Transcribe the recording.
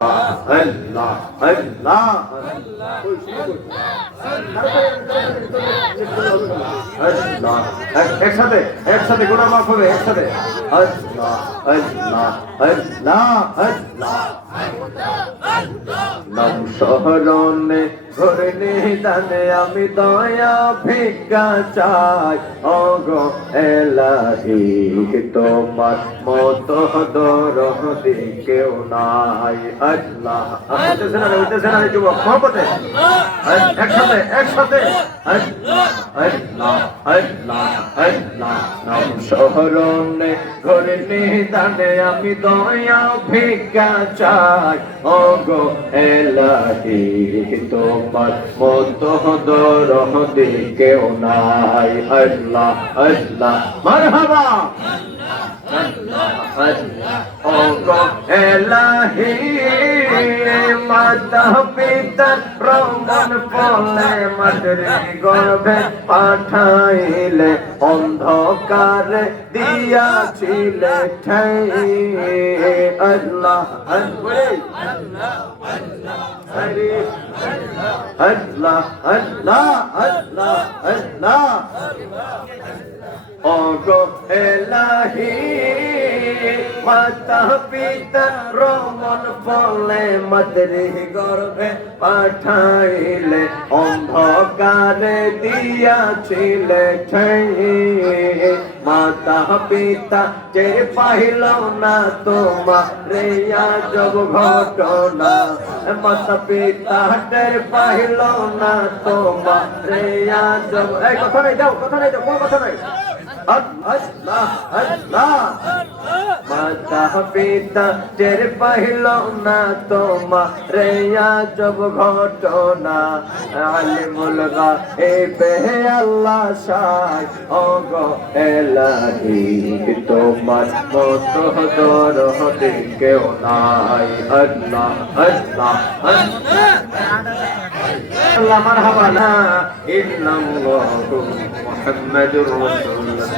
আল্লাহ আল্লাহ আল্লাহ একসাথে একসাথে গুনাহ মাফ হবে একসাথে আল্লাহ আল্লাহ আল্লাহ আল্লাহ নাম শহরনে ঘরে নিদানে আমি দয়া ভিক্ষা চাই ওগো এলাহি তোমার মতো দরদি কেউ নাই আল্লাহ হইতেছে না যুবক মহব্বতে একসাথে একসাথে আল্লাহ আল্লাহ আল্লাহ আল্লাহ নাম শহরনে ঘরে নিদানে আমি দয়া ভিক্ষা চাই ওগো এলাহি তোমার মতো দরদি কেউ নাই আল্লাহ আল্লাহ মারহাবা ওগো এলাহি মাতা পিতা রমন ফলে মাতৃ গর্ভে পাঠাইলে অন্ধকারে দিয়াছিলে ঠাই আল্লাহ আল্লাহ আল্লাহ আল্লাহ আল্লাহ আল্লাহ ওগো এলাহি মাতা পিতা রমন ফলে মাতৃ গর্ভে পাঠাইলে অন্ধকারে দিয়াছিলে ঠাই মাতা পিতা যে পাইল না তোমারে আজব ঘটনা মাতা পিতা টের পাইল না তোমারে আজব এই কথা নাই দাও কোন কথা নাই আল্লাহ আল্লাহ মাতা পিতা টের পাইল না তোমারে আজব ঘটনা আলিমুল গায়বে আল্লাহ শাহ ওগো এলাহি তোমার মতো দরদি কেউ নাই আল্লাহ আল্লাহ আল্লাহ মারহাবা লা ইল্লাল্লাহু মুহাম্মাদুর রাসূলুল্লাহ